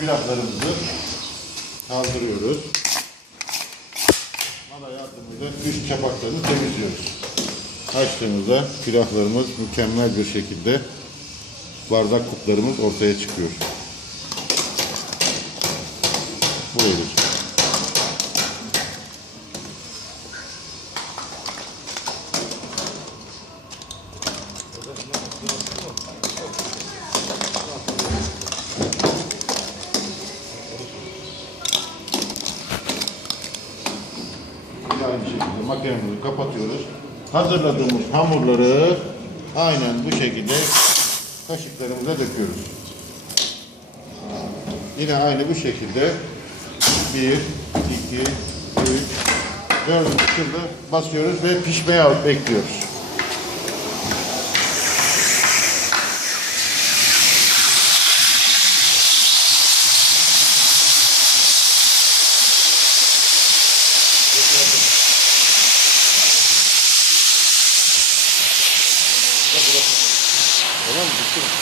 Pilavlarımızı kaldırıyoruz. Mala yardımıyla üst çapaklarını temizliyoruz. Açtığımızda pilavlarımız mükemmel bir şekilde bardak kuplarımız ortaya çıkıyor. Buraya geç. Yine aynı şekilde makinemizi kapatıyoruz. Hazırladığımız hamurları aynen bu şekilde kaşıklarımıza döküyoruz. Yine aynı bu şekilde 1, 2, 3, 4. turda basıyoruz ve pişmeye alıp bekliyoruz. Tamam mı? Bitti mi?